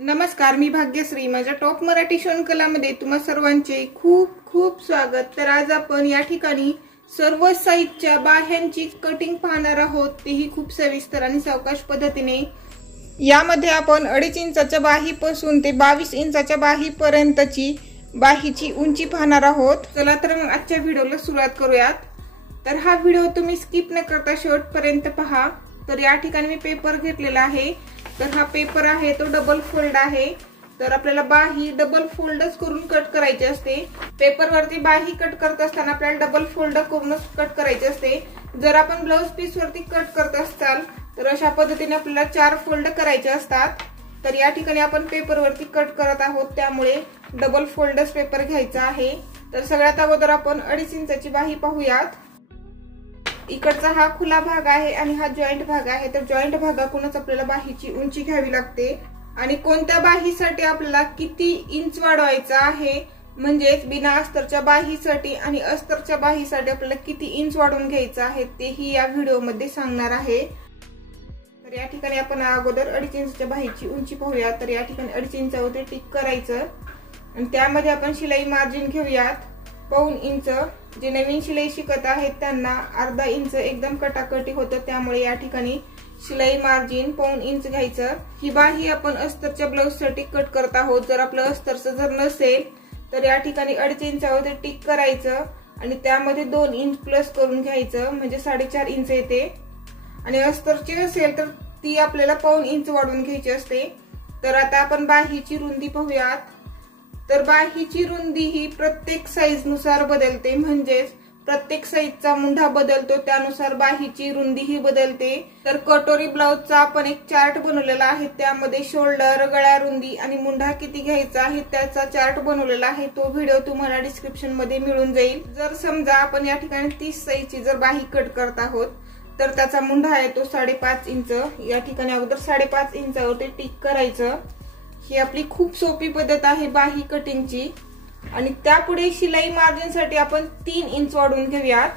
नमस्कार, मी भाग्यश्री। माझ्या टॉप मराठी शोनकलामध्ये तुम्हा सर्वांचे खूप खूप स्वागत। तर आज आपण या ठिकाणी सर्व साइजच्या बाह्यांची कटिंग पाहणार आहोत, तेही खूप सविस्तर आणि सावकाश पद्धतीने। यामध्ये आपण 2.5 इंचाच्या बाहीपासून ते 22 इंचाच्या बाहीपर्यंतची बाहीची उंची पाहणार आहोत। चला तर मग आजच्या व्हिडिओला सुरुवात करूयात। तर हा व्हिडिओ तुम्ही स्किप न करता शेवटपर्यंत पहा। तर या ठिकाणी मी पेपर घेतलेला आहे। तर हा पेपर आहे तो डबल फोल्ड आहे। तर आपल्याला बाही डबल फोल्डच करून कट करायची असते। पेपर वरती बाही कट करत असताना आपल्याला डबल फोल्ड करूनच कट करायची असते। जर आपण ब्लाउज पीस वरती कट करत असाल तर अशा पद्धतीने आपल्याला 4 फोल्ड करायचे असतात। तर या ठिकाणी आपण पेपर वरती कट करत आहोत, त्यामुळे डबल फोल्डच पेपर घ्यायचा आहे। तर सगळ्यात अगोदर आपण 2.5 इंचाची बाही पाहूयात। इकडचा हा खुला भाग आहे आणि हा जॉइंट भाग आहे। तर जॉइंट भागातूनच आपल्याला बाहीची उंची घ्यावी लागते आणि कोणत्या बाहीसाठी आपल्याला किती इंच वाढवायचा आहे, म्हणजेच बिना अस्तरच्या बाहीसाठी आणि अस्तरच्या बाहीसाठी आपल्याला किती इंच वाढवून घ्यायचं आहे तेही या व्हिडिओमध्ये सांगणार आहे। तर या ठिकाणी आपण अगोदर 2.5 इंचाच्या बाहीची उंची पाहूया। तर या ठिकाणी 2.5 इंचावरती टिक करायचं आणि त्यामध्ये आपण शिलाई मार्जिन घेऊयात 1.5 इंच। जे नवीन शिलाई शिकत आहेत त्यांना अर्धा इंच एकदम कटाकटी होतं, त्यामुळे या ठिकाणी शिलाई मार्जिन 1.5 इंच घ्यायचं। ही बाही आपण अस्तरच्या ब्लाउज साठी कट करत आहोत। जर आपलं अस्तरचं जर नसेल तर या ठिकाणी 2.5 इंचावरती टिक करायचं आणि त्यामध्ये 2 इंच प्लस करून घ्यायचं, म्हणजे 4.5 इंच येते। आणि अस्तरची असेल तर ती आपल्याला 1.5 इंच वाढवून घ्यायची असते। तर आता आपण बाहीची रुंदी पाहूयात। तर बाहीची रुंदी ही प्रत्येक साइज नुसार बदलते, म्हणजेच प्रत्येक साइजचा मुंढा बदलतो त्यानुसार बाहीची रुंदी ही बदलते। तर कटोरी ब्लाउजचा आपण एक चार्ट बनवलेला आहे, त्यामध्ये शोल्डर, गळा रुंदी आणि मुंढा किती घ्यायचा आहे त्याचा चार्ट बनवलेला आहे। तो व्हिडिओ तुम्हाला डिस्क्रिप्शन मध्ये मिळून जाईल। जर समजा आपण या ठिकाणी 30 साइजची जर बाही कट करत आहोत तर त्याचा मुंढा आहे तो 5.5 इंच। या ठिकाणी अगोदर 5.5 इंचावरती टिक करायचं। ही आपली खूप सोपी पद्धत आहे बाही कटिंगची। आणि त्यापुढे शिलाई मार्जिन साठी आपण 3 इंच वाढवून घेऊयात।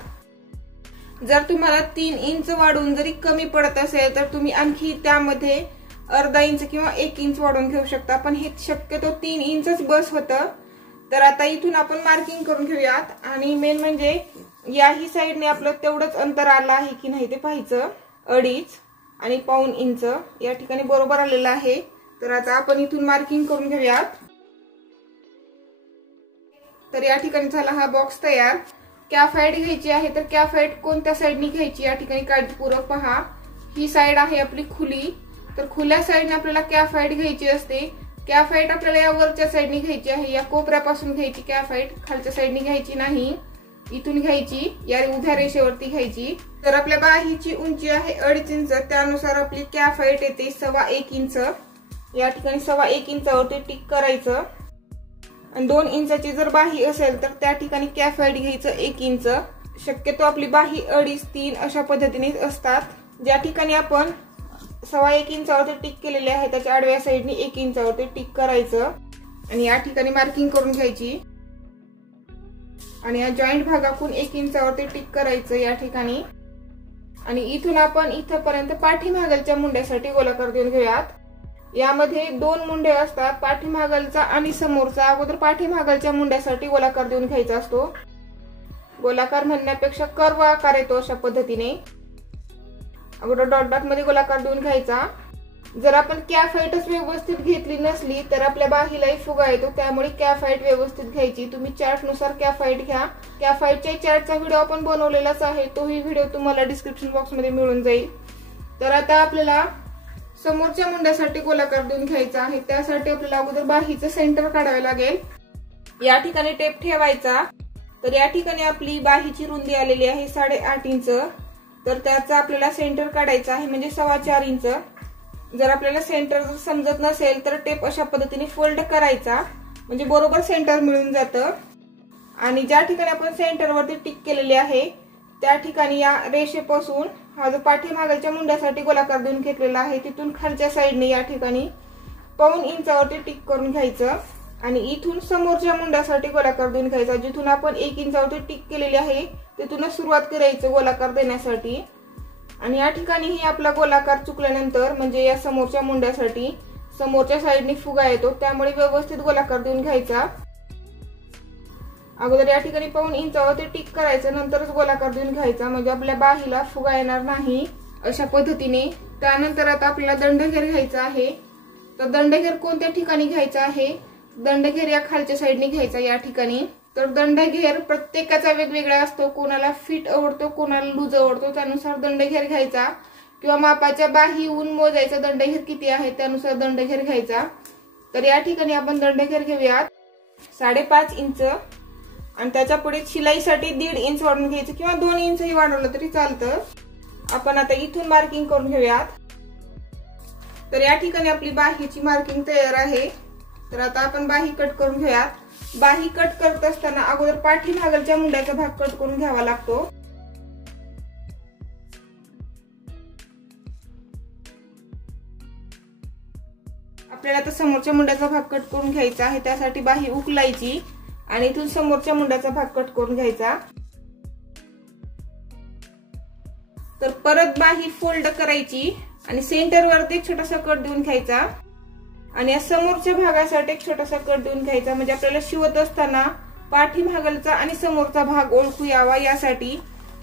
जर तुम्हाला 3 इंच वाढवून जरी कमी पडत असेल तर तुम्ही आणखी त्यामध्ये अर्धा इंच किंवा 1 इंच वाढवून घेऊ शकता, पण हे शक्यतो 3 इंचच बस होतं। तर आता इथून आपण मार्किंग करून घेऊयात आणि मेन म्हणजे याही साइडने आपलं तेवढंच अंतर आलं आहे की नाही ते पाहायचं। 2.5 आणि 1.5 इंच या ठिकाणी बरोबर आलेलं आहे। तर आता आपण इथून मार्किंग करून घेऊयात। तर या ठिकाणी झाला हा बॉक्स तयार। कॅफाईट घ्यायची आहे, तर कॅफाईट कोणत्या साइडनी घ्यायची या ठिकाणी काळजीपूर्वक पहा। ही साइड आहे आपली खुली, तर खुल्या साइडने आपल्याला कॅफाईट घ्यायची असते। कॅफाईट आपल्याला या वरच्या साइडनी घ्यायची आहे, या कोपऱ्यापासून घ्यायची कॅफाईट, खालच्या साइडनी घ्यायची नाही, इथून घ्यायची, या उभ्या रेषेवरती घ्यायची। तर आपल्या बाहीची उंची आहे 2.5 इंच, त्यानुसार आपली कॅफाईट येते 1.25 इंच। या ठिकाणी 1.25 इंचावरती टिक करायचं आणि 2 इंचाची जर बाही असेल तर त्या ठिकाणी कॅफाईट घ्यायचं 1 इंच। शक्यतो आपली बाही 2.5-3 अशा पद्धतीने असतात। ज्या ठिकाणी आपण 1.25 इंचावरती टिक केलेले आहे त्याच्या आडव्या साइडनी 1 इंचावरती टिक करायचं आणि या ठिकाणी मार्किंग करून घ्यायची आणि या जॉइंट भागातून 1 इंचावरती टिक करायचं या ठिकाणी। आणि इथून आपण इथपर्यंत पाठीमागलच्या मुंड्यासाठी गोलाकार देऊन घेऊयात। यामध्ये 2 मुंडे असतात, पाठीमागलचा आणि समोरचा। अगोदर पाठीमागलच्या मुंड्यासाठी गोलाकार देऊन घ्यायचा असतो। गोलाकार म्हणण्यापेक्षा कर्व आकार येतो अशा पद्धतीने। अगोदर डॉट डॉट मध्ये गोलाकार देऊन घ्यायचा। जर आपण कॅफाईटच व्यवस्थित घेतली नसली तर आपल्या बाहीलाही फुगा येतो, त्यामुळे कॅफाईट व्यवस्थित घ्यायची। तुम्ही चार्ट नुसार कॅफाईट घ्या। कॅफाईटच्या चार्टचा व्हिडिओ आपण बनवलेलाच आहे, तोही व्हिडिओ तुम्हाला डिस्क्रिप्शन बॉक्स मध्ये मिळून जाईल। तर आता आपल्याला समोरच्या मुंड्यासाठी गोलाकार देऊन घ्यायचा आहे, त्यासाठी आपल्याला अगोदर बाहीचं सेंटर काढावे लागेल। या ठिकाणी टेप ठेवायचा। तर या ठिकाणी आपली बाहीची रुंदी आलेली आहे 8.5 इंच। तर त्याचा आपल्याला सेंटर काढायचा आहे, म्हणजे 4.25 इंच। जर आपल्याला सेंटर जर समजत नसेल तर टेप अशा पद्धतीने फोल्ड करायचा, म्हणजे बरोबर सेंटर मिळून जातं। आणि ज्या ठिकाणी आपण सेंटरवरती टिक केलेली आहे त्या ठिकाणी या रेषेपासून हा जो पाठीमागच्या मुंड्यासाठी गोलाकार देऊन घेतलेला आहे तिथून खालच्या साइडने या ठिकाणी 1.5 इंचावरती टिक करून घ्यायचं आणि इथून समोरच्या मुंड्यासाठी गोलाकार देऊन घ्यायचा। जिथून आपण 1 इंचावरती टिक केलेली आहे तिथूनच सुरुवात करायचं गोलाकार देण्यासाठी। आणि या ठिकाणी ही आपला गोलाकार चुकल्यानंतर म्हणजे या समोरच्या मुंड्यासाठी समोरच्या साईडने फुगा येतो, त्यामुळे व्यवस्थित गोलाकार देऊन घ्यायचा। अगोदर या ठिकाणी 1.5 इंचावरती टिक करायचं, नंतरच गोलाकार देऊन घ्यायचा, म्हणजे आपल्या बाहीला फुगा येणार नाही अशा पद्धतीने। त्यानंतर आता आपल्याला दंडघेर घ्यायचा आहे। तर दंडघेर कोणत्या ठिकाणी घ्यायचा आहे? दंडघेर या खालच्या साईडने घ्यायचा या ठिकाणी। तर दंडघेर प्रत्येकाचा वेगवेगळा असतो, कोणाला फिट आवडतो, कोणाला लूज आवडतो, त्यानुसार दंडघेर घ्यायचा किंवा मापाच्या बाहीहून मोजायचा दंडघेर किती आहे त्यानुसार दंडघेर घ्यायचा। तर या ठिकाणी आपण दंडघेर घेऊयात 5.5 इंच आणि त्याच्या पुढे शिलाईसाठी 1.5 इंच वाढवून घ्यायचं किंवा 2 इंचही वाढवलं तरी चालतं। आपण आता इथून मार्किंग करून घेऊयात। तर या ठिकाणी आपली बाहीची मार्किंग तयार आहे। तर आता आपण बाही कट करून घेऊयात। बाही कट करत असताना अगोदर पाठीमागच्या मुंड्याचा भाग कट करून घ्यावा लागतो। आपल्याला आता समोरच्या मुंड्याचा भाग कट करून घ्यायचा आहे, त्यासाठी बाही उकलायची आणि इथून समोरच्या मुंड्याचा भाग कट करून घ्यायचा। तर परत बाही फोल्ड करायची आणि सेंटर वरती छोटासा कट देऊन घ्यायचा आणि या समोरच्या भागासाठी एक छोटासा कट देऊन घ्यायचा, म्हणजे आपल्याला शिवत असताना पाठीमागचा आणि समोरचा भाग ओळखू यावा यासाठी।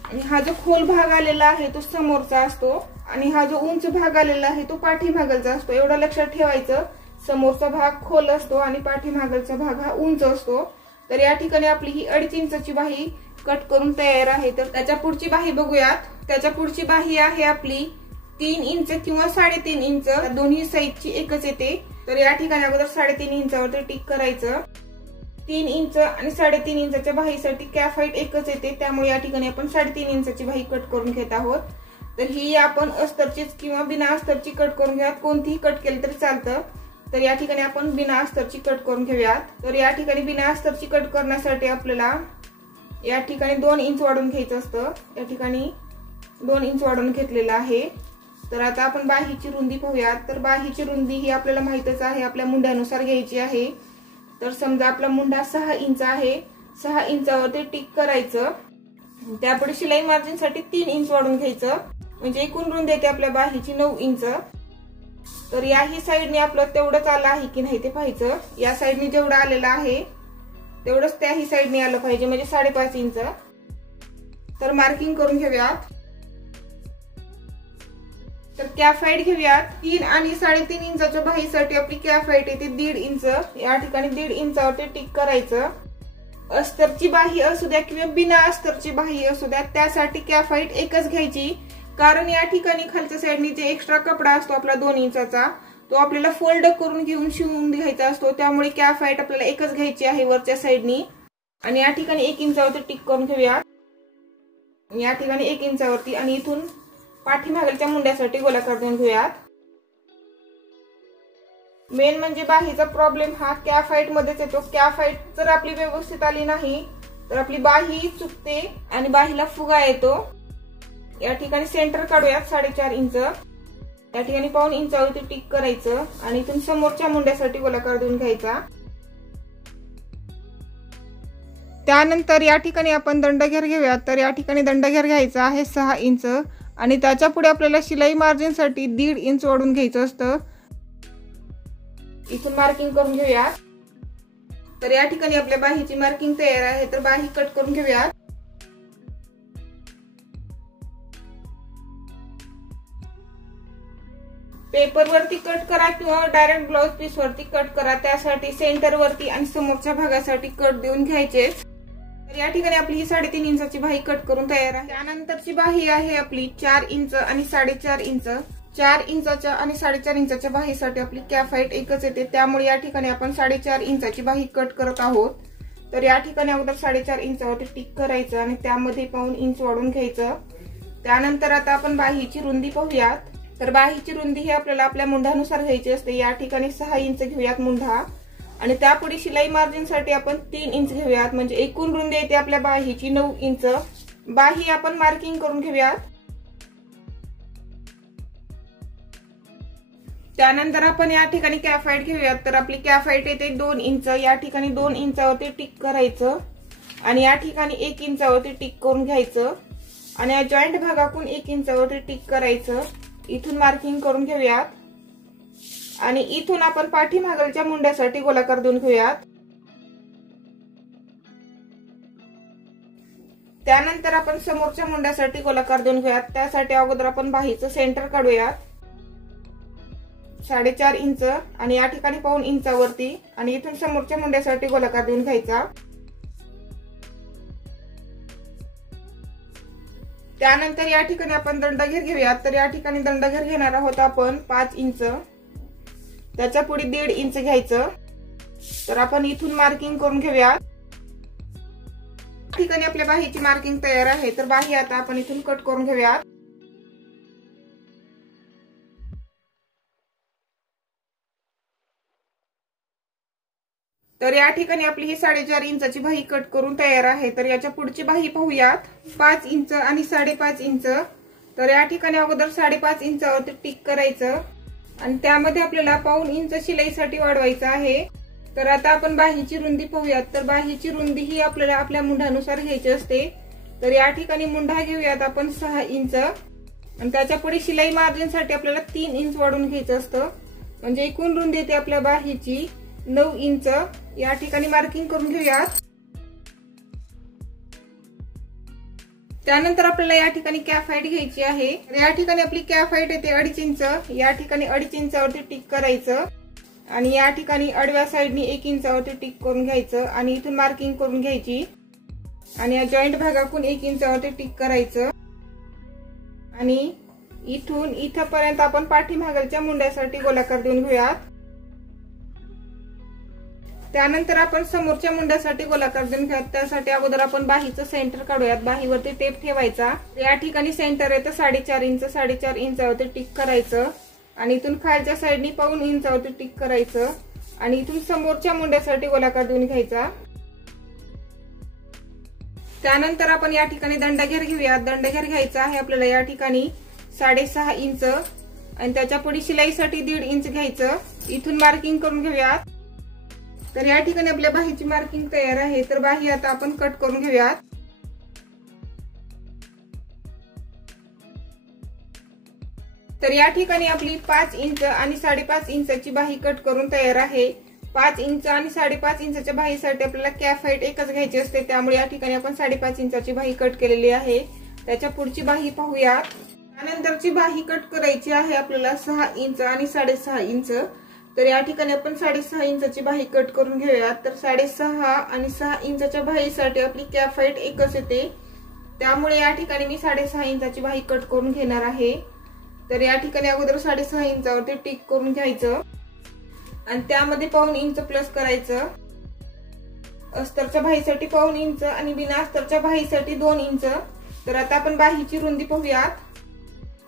आणि हा जो खोल भाग आलेला आहे तो समोरचा असतो आणि हा जो उंच भाग आलेला आहे तो पाठीमागचा असतो, एवढं लक्षात ठेवायचं। समोरचा भाग खोल असतो आणि पाठीमागचा भाग हा उंच असतो। तर या ठिकाणी आपली ही 2.5 इंचाची बाही कट करून तयार आहे। तर त्याच्या पुढची बाही बघूयात। त्याच्या पुढची बाही आहे आपली 3 इंच किंवा 3.5 इंच, दोन्ही साईजची एकच येते। तर या ठिकाणी अगोदर 3.5 इंचावरती टिक करायचं। 3 इंच आणि 3.5 इंचाच्या बाहीसाठी कॅफ हाईट एकच येते, त्यामुळे या ठिकाणी आपण 3.5 इंचाची बाही कट करून घेत आहोत। तर ही आपण अस्तरचीच किंवा बिना अस्तरची कट करून घेऊयात, कोणतीही कट केली तरी चालतं। तर या ठिकाणी आपण बिना अस्तरची कट करून घेऊयात। तर या ठिकाणी बिना अस्तरची कट करण्यासाठी आपल्याला या ठिकाणी 2 इंच वाढवून घ्यायचं असतं। या ठिकाणी 2 इंच वाढवून घेतलेलं आहे। तर आता आपण बाहीची रुंदी पाहूयात। तर बाहीची रुंदी ही आपल्याला माहितच आहे, आपल्या मुंड्यानुसार घ्यायची आहे। तर समजा आपला मुंडा 6 इंच आहे, 6 इंचावरती टिक करायचं, त्यापुढे शिलाई मार्जिन साठी 3 इंच वाढवून घ्यायचं, म्हणजे एकूण रुंदी येते आपल्या बाहीची 9 इंच। तर याही साईडने आपलं तेवढंच आलं आहे की नाही ते पाहायचं। या साईडने जेवढं आलेलं आहे तेवढंच त्याही साईडने आलं पाहिजे, म्हणजे 5.5 इंच। तर मार्किंग करून घेऊयात। तर कॅफ हाईट घेऊयात। 3 आणि 3.5 इंचाच्या बाहीसाठी आपली कॅफ हाईट येते 1.5 इंच। या ठिकाणी 1.5 इंचावरती टिक करायचं। अस्तरची बाही असू द्या किंवा बिना अस्तरची बाही असू द्या, त्यासाठी कॅफ हाईट एकच घ्यायची, कारण या ठिकाणी खालच्या साईडने जे एक्स्ट्रा कपडा असतो आपला 2 इंचाचा तो आपल्याला फोल्ड करून घेऊन शिवून घ्यायचा असतो, त्यामुळे कॅफ हाईट आपल्याला एकच घ्यायची आहे वरच्या साईडनी। आणि या ठिकाणी 1 इंचावरती टिक करून घेऊया। या ठिकाणी 1 इंचावरती आणि इथून पाठीमागच्या मुंड्यासाठी गोलाकार देऊन घेऊयात। मेन म्हणजे बाहीचा प्रॉब्लेम हा कॅफ हाईट मध्येच येतो। कॅफ हाईट जर आपली व्यवस्थित आली नाही तर आपली बाही चुकते आणि बाहीला फुगा येतो। या ठिकाणी सेंटर काढूयात 4.5 इंच। या ठिकाणी 1.5 इंचावरती टिक करायचं आणि इथून समोरच्या मुंड्यासाठी गोलाकार देऊन घ्यायचा। त्यानंतर या ठिकाणी आपण दंडघेर घेऊयात। तर या ठिकाणी दंडघेर घ्यायचा आहे 6 इंच आणि त्याच्या पुढे आपल्याला शिलाई मार्जिन साठी 1.5 इंच वाढवून घ्यायचं असतं। इथून मार्किंग करून घेऊयात। तर या ठिकाणी आपल्या बाहीची मार्किंग तयार आहे। तर बाही कट करून घेऊयात। पेपर वरती कट करा किंवा डायरेक्ट ब्लाउज पीस वरती कट करा, त्यासाठी सेंटर वरती आणि समोरच्या भागासाठी कट देऊन घ्यायचे। तर या ठिकाणी आपली ही 3.5 इंचाची बाही कट करून तयार आहे। त्यानंतरची बाही आहे आपली 4 इंच आणि 4.5 इंच। 4 इंचाच्या आणि 4.5 इंचाच्या बाहीसाठी आपली कॅफ हाईट एकच येते, त्यामुळे या ठिकाणी आपण 4.5 इंचाची बाही कट करत आहोत। तर या ठिकाणी अगोदर 4.5 इंचावरती टिक करायचं आणि त्यामध्ये 1.5 इंच वाढवून घ्यायचं। त्यानंतर आता आपण बाहीची रुंदी पाहूयात। तर बाहीची रुंदी ही आपल्याला आपल्या मुंढानुसार घ्यायची असते। या ठिकाणी 6 इंच घेऊयात मुंढा आणि त्यापुढे शिलाई मार्जिन साठी आपण 3 इंच घेऊयात, म्हणजे एकूण रुंदी येते आपल्या बाहीची 9 इंच। बाही आपण मार्किंग करून घेऊयात। त्यानंतर आपण या ठिकाणी कॅफ हाईट घेऊयात। तर आपली कॅफ हाईट येते 2 इंच। या ठिकाणी 2 इंचावरती टिक करायचं आणि या ठिकाणी 1 इंचावरती टिक करून घ्यायचं आणि या जॉइंट भागातून 1 इंचावरती टिक करायचं। इथून मार्किंग करून घेऊयात आणि इथून आपण पाठीमागलच्या मुंड्यासाठी गोलाकार देऊन घेऊयात। त्यानंतर आपण समोरच्या मुंड्यासाठी गोलाकार देऊन घेऊयात। त्यासाठी अगोदर आपण बाहीचं सेंटर काढूयात 4.5 इंच आणि या ठिकाणी 1.5 इंचावरती आणि इथून समोरच्या मुंड्यासाठी गोलाकार देऊन घ्यायचा। त्यानंतर या ठिकाणी आपण दंडघेर घेऊयात। तर या ठिकाणी दंडघेर घेणार आहोत आपण 5 इंच, त्याच्या पुढे 1.5 इंच घ्यायचं। तर आपण इथून मार्किंग करून घेऊया। ठिकाणी आपल्या बाहीची मार्किंग तयार आहे। तर बाही आता आपण इथून कट करून घेऊया। तर या ठिकाणी आपली ही 4.5 इंचाची बाही कट करून तयार आहे। तर याच्या पुढची बाही पाहूयात 5 इंच आणि 5.5 इंच। तर या ठिकाणी अगोदर 5.5 इंचावरती टिक करायचं आणि त्यामध्ये आपल्याला 1.5 इंच शिलाईसाठी वाढवायचं आहे। तर आता आपण बाहीची रुंदी पाहूयात। तर बाहीची रुंदी ही आपल्याला आपल्या मुंढानुसार घ्यायची असते। तर या ठिकाणी मुंढा घेऊयात आपण 6 इंच आणि त्याच्या पुढे शिलाई मार्जिनसाठी आपल्याला 3 इंच वाढवून घ्यायचं असतं। म्हणजे एकूण रुंदी येते आपल्या बाहीची 9 इंच। या ठिकाणी मार्किंग करून घेऊयात। त्यानंतर आपल्याला या ठिकाणी कॅफ हाईट घ्यायची आहे। या ठिकाणी आपली कॅफ हाईट येते 2.5 इंच। या ठिकाणी 2.5 इंचावरती टिक करायचं आणि या ठिकाणी आडव्या साइडनी 1 इंचावरती टिक करून घ्यायचं आणि इथून मार्किंग करून घ्यायची आणि या जॉइंट भागातून 1 इंचावरती टिक करायचं आणि इथून इथपर्यंत आपण पाठीमागलच्या मुंड्यासाठी गोलाकार देऊन घेऊयात। त्यानंतर आपण समोरच्या मुंड्यासाठी गोलाकार देऊन घेऊयात। त्यासाठी अगोदर आपण बाहीचं सेंटर काढूयात। बाहीवरती टेप ठेवायचा। या ठिकाणी सेंटर येतं 4.5 इंच। 4.5 इंचावरती टिक करायचं आणि इथून खालच्या साइडनी 1.5 इंचावरती टिक करायचं आणि इथून समोरच्या मुंड्यासाठी गोलाकार देऊन घ्यायचा। त्यानंतर आपण या ठिकाणी दंडघेर घेऊयात। दंडघेर घ्यायचा आहे आपल्याला या ठिकाणी 6.5 इंच आणि त्याच्या पुढे शिलाईसाठी 1.5 इंच घ्यायचं। इथून मार्किंग करून घेऊयात। तर या ठिकाणी आपल्या बाहीची मार्किंग तयार आहे। तर बाही आता आपण कट करून घेऊयात। तर या ठिकाणी आपली 5 इंच आणि 5.5 इंचाची बाही कट करून तयार आहे। 5 इंच आणि 5.5 इंचाच्या बाहीसाठी आपल्याला कॅफ हाईट एकच घ्यायची असते। त्यामुळे या ठिकाणी आपण 5.5 इंचाची बाही कट केलेली आहे। त्याच्या पुढची बाही पाहूया। त्यानंतरची बाही कट करायची आहे आपल्याला 6 इंच आणि 6.5 इंच। तर या ठिकाणी आपण 6.5 इंचाची बाही कट करून घेऊयात। तर 6.5 आणि 6 इंचाच्या बाहीसाठी आपली कॅफ हाईट एकच येते। त्यामुळे या ठिकाणी मी 6.5 इंचाची बाही कट करून घेणार आहे। तर या ठिकाणी अगोदर 6.5 इंचावरती टिक करून घ्यायचं आणि त्यामध्ये 1.5 इंच प्लस करायचं। अस्तरच्या बाहीसाठी 1.5 इंच आणि बिना अस्तरच्या बाहीसाठी 2 इंच। तर आता आपण बाहीची रुंदी पाहूयात।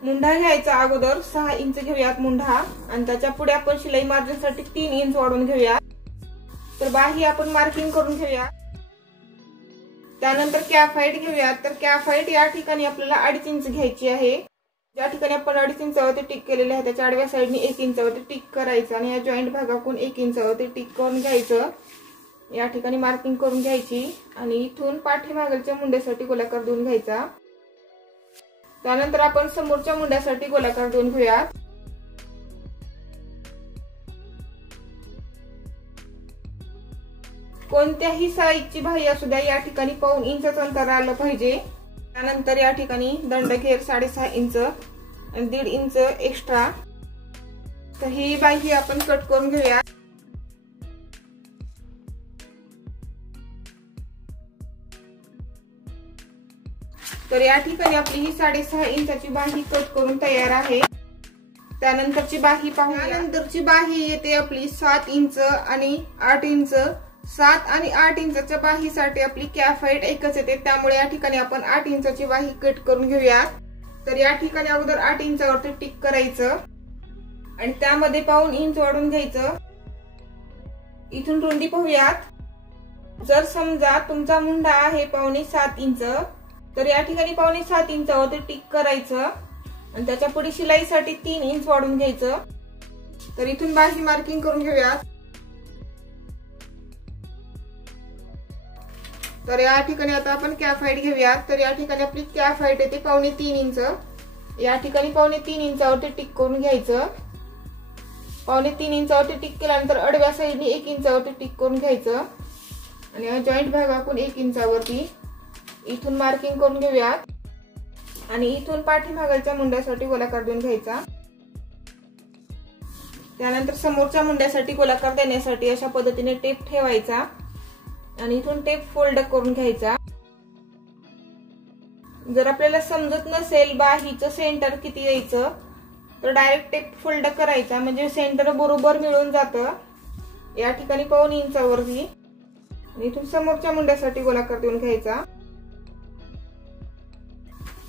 मुंढा घ्यायचा अगोदर 6 इंच घेऊयात मुंढा आणि त्याच्या पुढे आपण शिलाई मार्जिनसाठी 3 इंच वाढवून घेऊयात। तर बाही आपण मार्किंग करून घेऊया। त्यानंतर कॅफ हाईट घेऊयात। तर कॅफ हाईट या ठिकाणी आपल्याला 2.5 इंच घ्यायची आहे। ज्या ठिकाणी आपण 2.5 इंचावरती टिक केलेले आहे त्याच्या आडव्या साइडनी 1 इंचावरती टिक करायचं आणि या जॉइंट भागातून 1 इंचावरती टिक करून घ्यायचं। या ठिकाणी मार्किंग करून घ्यायची आणि इथून पाठीमागलच्या मुंड्यासाठी गोलाकार देऊन घ्यायचा। त्यानंतर आपण समोरच्या मुंड्यासाठी गोलाकार देऊन घेऊयात। कोणत्याही साईजची बाही असू द्या या ठिकाणी 1.5 इंच अंतर आलं पाहिजे। त्यानंतर या ठिकाणी दंडघेर 6.5 इंच आणि 1.5 इंच एक्स्ट्रा। तर ही बाही आपण कट करून घेऊया। तर या ठिकाणी आपली ही 6.5 इंचाची बाही कट करून तयार आहे। त्यानंतरची बाही पाहूया। त्यानंतरची बाही येते आपली 7 इंच आणि 8 इंच। 7 आणि 8 इंचाच्या बाहीसाठी आपली कॅफ हाईट एकच येते। त्यामुळे या ठिकाणी आपण 8 इंचाची बाही कट करून घेऊया। तर या ठिकाणी अगोदर 8 इंचावरती टिक करायचं आणि त्यामध्ये 1.5 इंच वाढवून घ्यायचं। इथून रुंदी पाहूयात। जर समजा तुमचा मुंढा आहे 6.5 इंच तर या ठिकाणी 6.5 इंचावरती टिक करायचं आणि त्याच्या पुढे शिलाईसाठी 3 इंच वाढवून घ्यायचं। तर इथून बाही मार्किंग करून घेऊया। तर या ठिकाणी आता आपण कॅफ हाईट घेऊया। तर या ठिकाणी आपली कॅफ हाईट येते 2.5 इंच। या ठिकाणी 2.5 इंचावरती टिक करून घ्यायचं 3.25 इंचावरती टिक केल्यानंतर आडव्या साईडने 1 इंचावरती टिक करून घ्यायचं आणि या जॉईंट भागातून 1 इंचावरती इथून मार्किंग करून घेऊयात आणि इथून पाठीमागच्या मुंड्यासाठी गोलाकार देऊन घ्यायचा। त्यानंतर समोरच्या मुंड्यासाठी गोलाकार देण्यासाठी अशा पद्धतीने टेप ठेवायचा आणि इथून टेप फोल्ड करून घ्यायचा। जर आपल्याला समजत नसेल बाहीचं सेंटर किती यायचं तर डायरेक्ट टेप फोल्ड करायचा, म्हणजे सेंटर बरोबर मिळून जातं। या ठिकाणी 1.25 इंचावरती इथून समोरच्या मुंड्यासाठी गोलाकार देऊन घ्यायचा।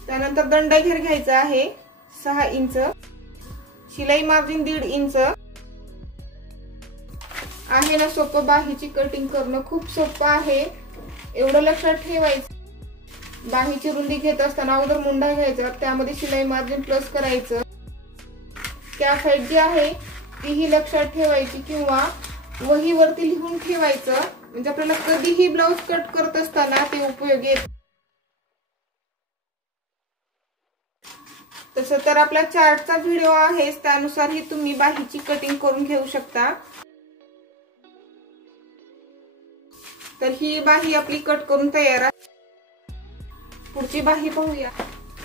त्यानंतर दंडघेर घ्यायचा आहे 6 इंच, शिलाई मार्जिन 1.5 इंच आहे ना। सोपं बाहीची कटिंग करणं खूप सोपं आहे, एवढं लक्षात ठेवायचं। बाहीची रुंदी घेत असताना अगोदर मुंडा घ्यायचा, त्यामध्ये शिलाई मार्जिन प्लस करायचं। कॅफाईट जी आहे तीही लक्षात ठेवायची किंवा वहीवरती लिहून ठेवायचं, म्हणजे आपल्याला कधीही ब्लाउज कट करत असताना ते उपयोगी येते। तसं तर आपला चार्टचा व्हिडिओ आहे, त्यानुसारही तुम्ही बाहीची कटिंग करून घेऊ शकता। तर ही बाही आपली कट करून तयार आहे। पुढची बाही पाहूया।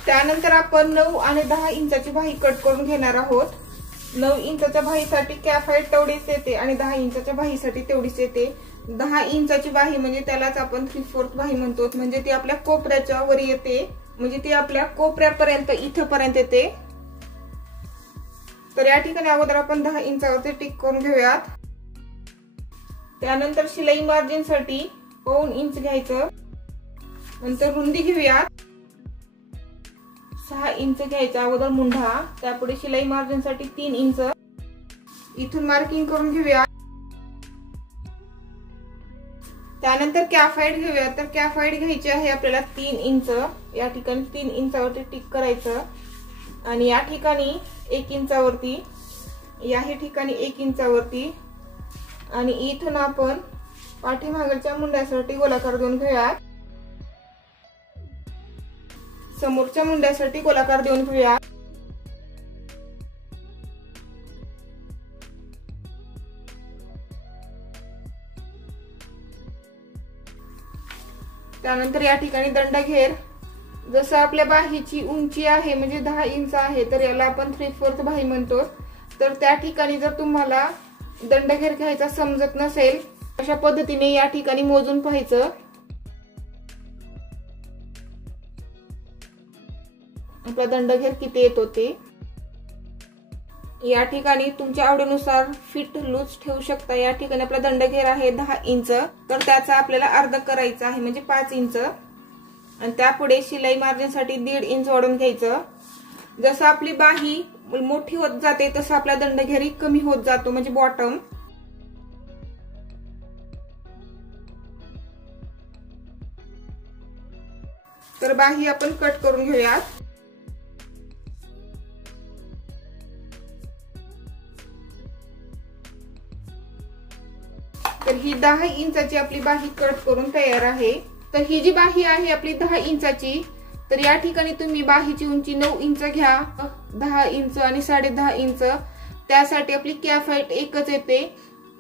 त्यानंतर आपण 9 आणि 10 इंचाची बाही कट करून घेणार आहोत। 9 इंचाच्या बाहीसाठी कॅफाईट तेवढीच येते आणि 10 इंचाच्या बाहीसाठी तेवढीच येते। 10 इंचाची बाही म्हणजे त्यालाच आपण 3/4 बाही म्हणतो, म्हणजे ती आपल्या कोपऱ्याच्या वर येते, म्हणजे ती आपल्या कोपऱ्यापर्यंत इथपर्यंत येते। तर या ठिकाणी अगोदर आपण 10 इंचावरती टिक करून घेऊयात। त्यानंतर शिलाई मार्जिन साठी 1.25 इंच घ्यायचं, नंतर रुंदी घेऊयात 6 इंच घ्यायचा अगोदर मुंढा, त्यापुढे शिलाई मार्जिन साठी 3 इंच इथून मार्किंग करून घेऊया। त्यानंतर कॅफाईट घेऊया, तर कॅफाईट घ्यायची आहे आपल्याला 3 इंच, या ठिकाणी 3 इंचावरती टिक करायचं आणि या ठिकाणी 1 इंचावरती, या ठिकाणी 1 इंचावरती आणि इथून आपण पाठीमागच्या मुंड्यासाठी गोलाकार देऊन घेऊया। समोरच्या मुंड्यासाठी गोलाकार देऊन घेऊया। त्यानंतर या ठिकाणी दंडघेर, जसं आपल्या बाहीची उंची आहे म्हणजे 10 इंच आहे, तर याला आपण 3/4 बाही म्हणतो। तर त्या ठिकाणी जर तुम्हाला दंडघेर घ्यायचा समजत नसेल, अशा पद्धतीने या ठिकाणी मोजून पाहायचं। आपला दंडघेर किती येतो ते या ठिकाणी तुमच्या आवडीनुसार फिट लूज ठेवू शकता। या ठिकाणी आपला दंडघेर आहे 10 इंच, तर त्याचा आपल्याला अर्ध करायचा आहे म्हणजे 5 इंच आणि त्यापुढे शिलाई मार्जिन साठी 1.5 इंच वाढवून घ्यायचं। जसं आपली बाही मोठी होत जाते तसं आपला दंडघेरही कमी होत जातो, म्हणजे बॉटम। तर बाही आपण कट करून घेऊयात। तर ही 10 इंचाची आपली बाही कट करून तयार आहे। तर ही जी बाही आहे आपली 10 इंचाची, तर या ठिकाणी तुम्ही बाहीची उंची 9 इंच घ्या, 10 इंच आणि 10.5 इंच, त्यासाठी आपली कॅफाईट एकच येते,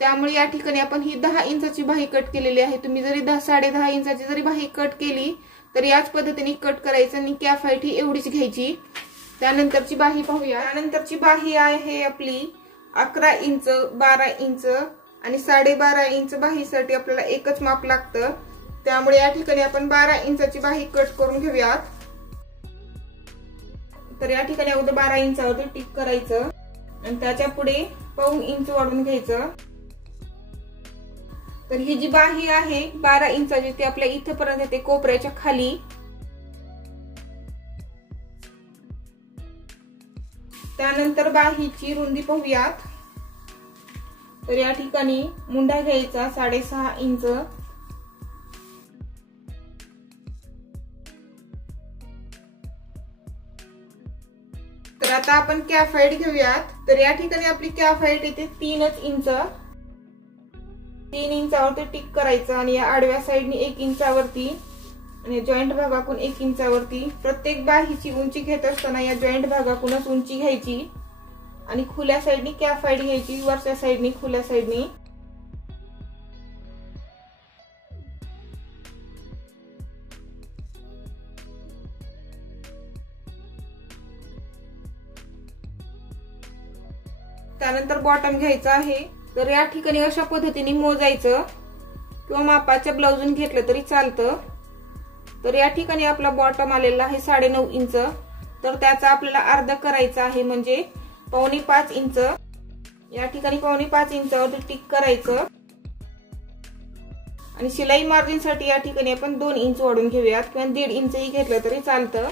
त्यामुळे या ठिकाणी आपण ही 10 इंचाची बाही कट केलेली आहे। तुम्ही जरी 10.5 इंचाची जरी बाही कट केली तर याच पद्धतीने कट करायचं आणि कॅफाईट ही एवढीच घ्यायची। त्यानंतरची बाही पाहूया। त्यानंतरची बाही आहे आपली 11 इंच, 12 इंच आणि 12.5 इंच बाहीसाठी आपल्याला एकच माप लागतं, त्यामुळे या ठिकाणी आपण 12 इंचाची बाही कट करून घेऊयात। तर या ठिकाणी अगोदर 12 इंचावरती टिक करायचं आणि त्याच्या पुढे 1.25 इंच वाढवून घ्यायचं। तर ही जी बाही आहे 12 इंचाची ती आपल्या इथपर्यंत येते, कोपऱ्याच्या खाली। त्यानंतर बाहीची रुंदी पाहूयात। तर या ठिकाणी मुंडा घ्यायचा 6.5 इंच, तर आता आपण कॅफाईट घेऊयात। तर या ठिकाणी आपली कॅफाईट येते 3 इंच, 3 इंचावरती टिक करायचं आणि या आडव्या साईडने 1 इंचावरती आणि जॉइंट भागातून 1 इंचावरती। प्रत्येक बाहीची उंची घेत असताना या जॉइंट भागातूनच उंची घ्यायची आणि खुल्या साईडनी कॅफ फाईड घ्यायची, वरच्या साईडनी खुल्या साईडनी. त्यानंतर बॉटम घ्यायचं आहे. तर या ठिकाणी अशा पद्धतीने मोजायचं किंवा मापाच्या ब्लाउजून घेतलं तरी चालतं. तर या ठिकाणी आपला बॉटम आलेला आहे 9.5 इंच. तर त्याचा आपल्याला अर्धा करायचा आहे, म्हणजे 4.25 इंच. या ठिकाणी 4.25 इंचावरती टिक करायचं आणि शिलाई मार्जिन साठी या ठिकाणी आपण 2 इंच वाढून घेऊयात किंवा 1.5 इंचही घेतलं तरी चालतं.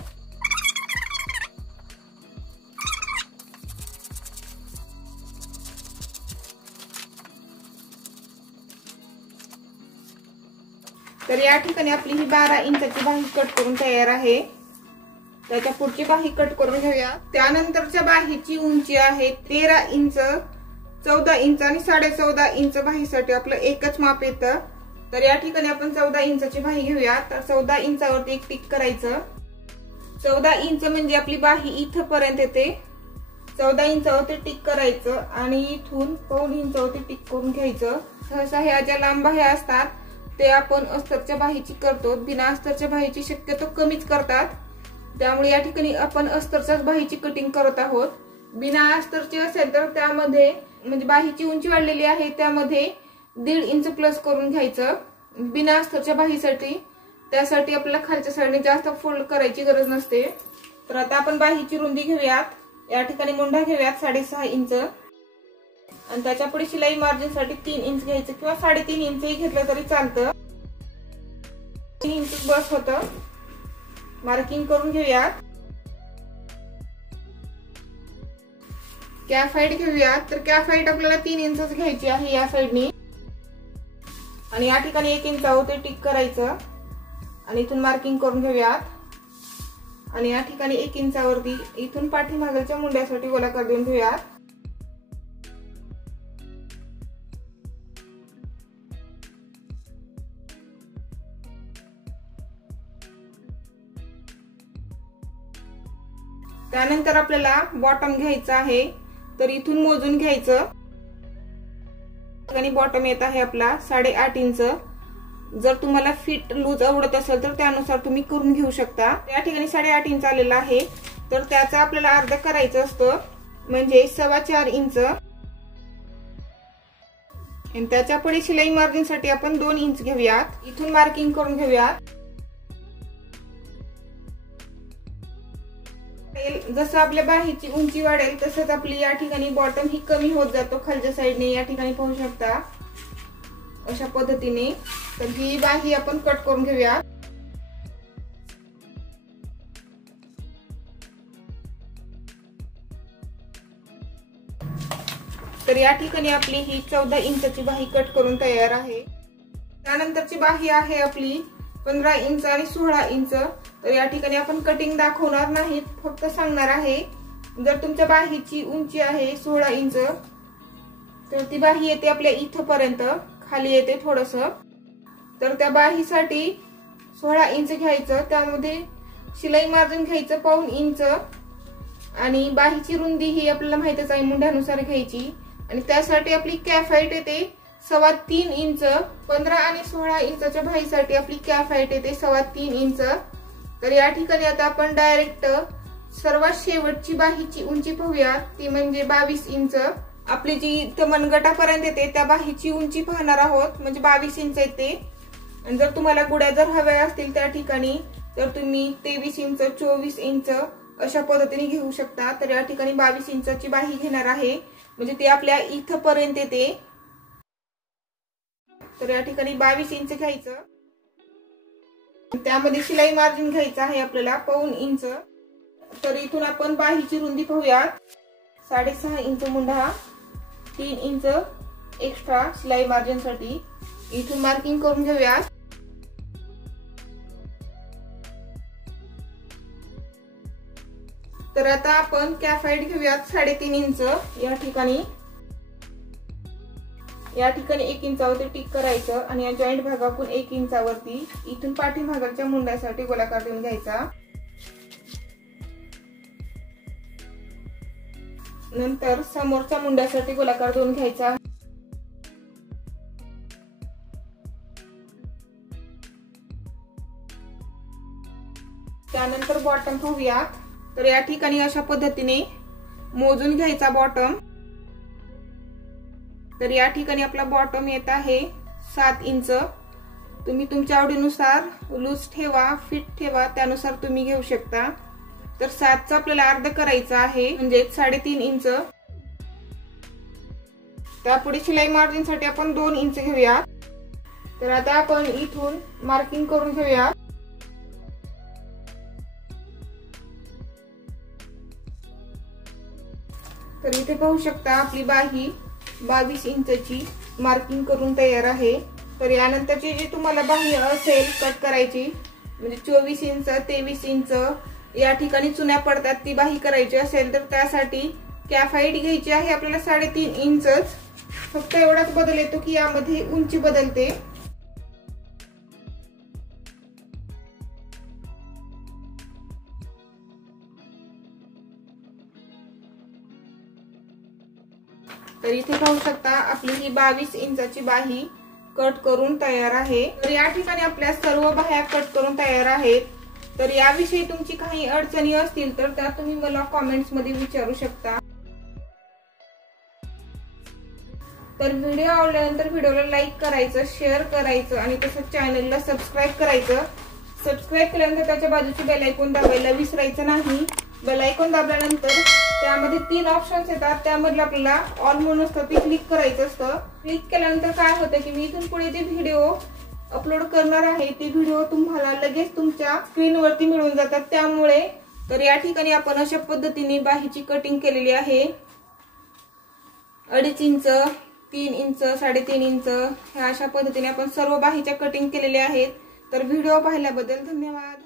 तर या ठिकाणी आपली ही 12 इंचाची बाही कट करून तयार आहे. त्याच्या पुढची बाही कट करून घेऊया. त्यानंतरच्या बाहीची उंची आहे 13 इंच, 14 इंच आणि 14.5 इंच बाहीसाठी आपलं एकच माप येतं. तर या ठिकाणी आपण 14 इंचाची बाही घेऊया. तर 14 इंचावरती एक टिक करायचं. 14 इंच म्हणजे आपली बाही इथपर्यंत येते. 14 इंचावरती टिक करायचं आणि इथून 1.5 इंचावरती टिक करून घ्यायचं. सहसा ह्या ज्या लांब बाह्या असतात ते आपण अस्तरच्या बाहीची करतो, बिना अस्तरच्या बाहीची शक्यतो कमीच करतात. त्यामुळे या ठिकाणी आपण अस्तरच्याच बाहीची कटिंग करत आहोत. बिना अस्तरची असेल तर त्यामध्ये म्हणजे बाहीची उंची वाढलेली आहे त्यामध्ये 1.5 इंच प्लस करून घ्यायचं बिना अस्तरच्या बाहीसाठी. त्यासाठी आपल्याला खालच्या साईडने जास्त फोल्ड करायची गरज नसते. तर आता आपण बाहीची रुंदी घेऊयात. या ठिकाणी मुंढा घेऊयात 6.5 इंच आणि त्याच्या पुढे शिलाई मार्जिन साठी 3 इंच घ्यायचं किंवा 3.5 इंचही घेतलं तरी चालतं. 3 इंच बस होतं. मार्किंग करून घेऊयात. कॅफ हाईट घेऊयात. तर कॅफ हाईट आपल्याला 3 इंचच घ्यायची आहे या साईडनी आणि या ठिकाणी 1 इंचावरती टिक करायचं आणि इथून मार्किंग करून घेऊयात आणि या ठिकाणी 1 इंचावरती इथून पाठीमागच्या मुंड्यासाठी गोलाकार देऊन घेऊयात. त्यानंतर आपल्याला बॉटम घ्यायचं आहे. तर इथून मोजून घ्यायचं. आणि बॉटम येत आहे आपला 8.5 इंच. जर तुम्हाला फिट लूज आवडत असेल तर त्यानुसार तुम्ही करून घेऊ शकता. या ठिकाणी 8.5 इंच आलेला आहे. तर त्याचा आपल्याला अर्धा करायचं असतं, म्हणजे 4.25 इंच. आणि त्याच्या पुढे शिलाई मार्जिन साठी आपण 2 इंच घेऊयात. इथून मार्किंग करून घेऊयात. जसं आपल्या बाहीची उंची वाढेल तसंच आपली या ठिकाणी बॉटम ही कमी होत जातो खालच्या साईडने. या ठिकाणी पाहू शकता अशा पद्धतीने. तर ही बाही आपण कट करून घेऊया. तर या ठिकाणी आपली ही 14 इंचाची बाही कट करून तयार आहे. त्यानंतरची बाही आहे आपली 15 इंच आणि 16 इंच. तर या ठिकाणी आपण कटिंग दाखवणार नाही, फक्त सांगणार आहे. जर तुमच्या बाहीची उंची आहे 16 इंच तर ती बाही येते आपल्या इथपर्यंत, खाली येते थोडस. तर त्या बाहीसाठी 16 इंच घ्यायचं. त्यामध्ये शिलाई मार्जिन घ्यायचं 1.5 इंच आणि बाहीची रुंदी ही आपल्याला माहितच आहे मुंढ्यानुसार घ्यायची. आणि त्यासाठी आपली कॅफ हाईट येते 3.25 इंच. 15 आणि 16 इंचाच्या बाहीसाठी आपली कॅफ हाईट येते 3.25 इंच. तर या ठिकाणी आता आपण डायरेक्ट सर्वात शेवटची बाहीची उंची पाहूया, ती म्हणजे 22 इंच. आपली जी मनगटापर्यंत येते त्या बाहीची उंची पाहणार आहोत, म्हणजे 22 इंच येते. आणि जर तुम्हाला गुड्या जर हव्या असतील त्या ठिकाणी तर तुम्ही 23 इंच 24 इंच अशा पद्धतीने घेऊ शकता. तर या ठिकाणी 22 इंचाची बाही घेणार आहे, म्हणजे ती आपल्या इथपर्यंत येते. तर या ठिकाणी 22 इंच घ्यायचं. त्यामध्ये शिलाई मार्जिन घ्यायचं आहे आपल्याला 1.5 इंच. तर इथून आपण बाहीची रुंदी पाहूयात. 6.5 इंच मुंढा, 3 इंच एक्स्ट्रा शिलाई मार्जिन साठी. इथून मार्किंग करून घेऊयात. तर आता आपण कॅफ हाईट घेऊयात 3.5 इंच. या ठिकाणी 1 इंचावरती टिक करायचं आणि या जॉईंट भागातून 1 इंचावरती इथून पाठीमागच्या मुंड्यासाठी गोलाकार देऊन घ्यायचा. नंतर समोरच्या मुंड्यासाठी गोलाकार 2 घ्यायचा. त्यानंतर बॉटम पाहूया. तर या ठिकाणी अशा पद्धतीने मोजून घ्यायचा बॉटम. तर या ठिकाणी आपला बॉटम येत आहे 7 इंच. तुम्ही तुमच्या आवडीनुसार लूज ठेवा, फिट ठेवा, त्यानुसार तुम्ही घेऊ शकता. तर 7चा आपल्याला अर्ध करायचा आहे, म्हणजे 3.5 इंच. त्यापुढे शिलाई मार्जिन साठी आपण 2 इंच घेऊया. तर आता आपण इथून मार्किंग करून घेऊया. तर इथे पाहू शकता आपली बाही 22 इंचची मार्किंग करून तयार आहे. तर यानंतरची जी तुम्हाला बाही असेल कट करायची, म्हणजे 24 इंच 23 इंच या ठिकाणी चुन्या पडतात, ती बाही करायची असेल तर त्यासाठी कॅफ हाईट घ्यायची आहे आपल्याला 3.5 इंचच. फक्त एवढाच बदल येतो की यामध्ये उंची बदलते. तर इथे पाहू शकता आपली ही 22 इंचाची बाही कट करून तयार आहे. तर या ठिकाणी आपल्या सर्व बाह्या कट करून तयार आहेत. तर याविषयी तुमची काही अडचणी असतील तर त्या तुम्ही मला कमेंट्स मध्ये विचारू शकता. तर व्हिडिओ आवडल्यानंतर व्हिडिओला लाईक करायचं, शेअर करायचं आणि तसंच चॅनलला सबस्क्राईब करायचं. सबस्क्राईब केल्यानंतर त्याच्या बाजूची बेल आयकॉन दाबायला विसरायचं नाही. बेल आयकॉन दाबल्यानंतर त्यामध्ये 3 ऑप्शन्स येतात, त्यामधलं आपल्याला ऑल म्हणून असतं ते क्लिक करायचं असतं. क्लिक केल्यानंतर काय होतं की मी इथून पुढे जे व्हिडिओ अपलोड करणार आहे ते व्हिडिओ तुम्हाला लगेच तुमच्या स्क्रीनवरती मिळून जातात. त्यामुळे तर या ठिकाणी आपण अशा पद्धतीने बाहीची कटिंग केलेली आहे. 2.5 इंच, 3 इंच, 3.5 इंच ह्या अशा पद्धतीने आपण सर्व बाहीच्या कटिंग केलेल्या आहेत. तर व्हिडिओ पाहिल्याबद्दल धन्यवाद.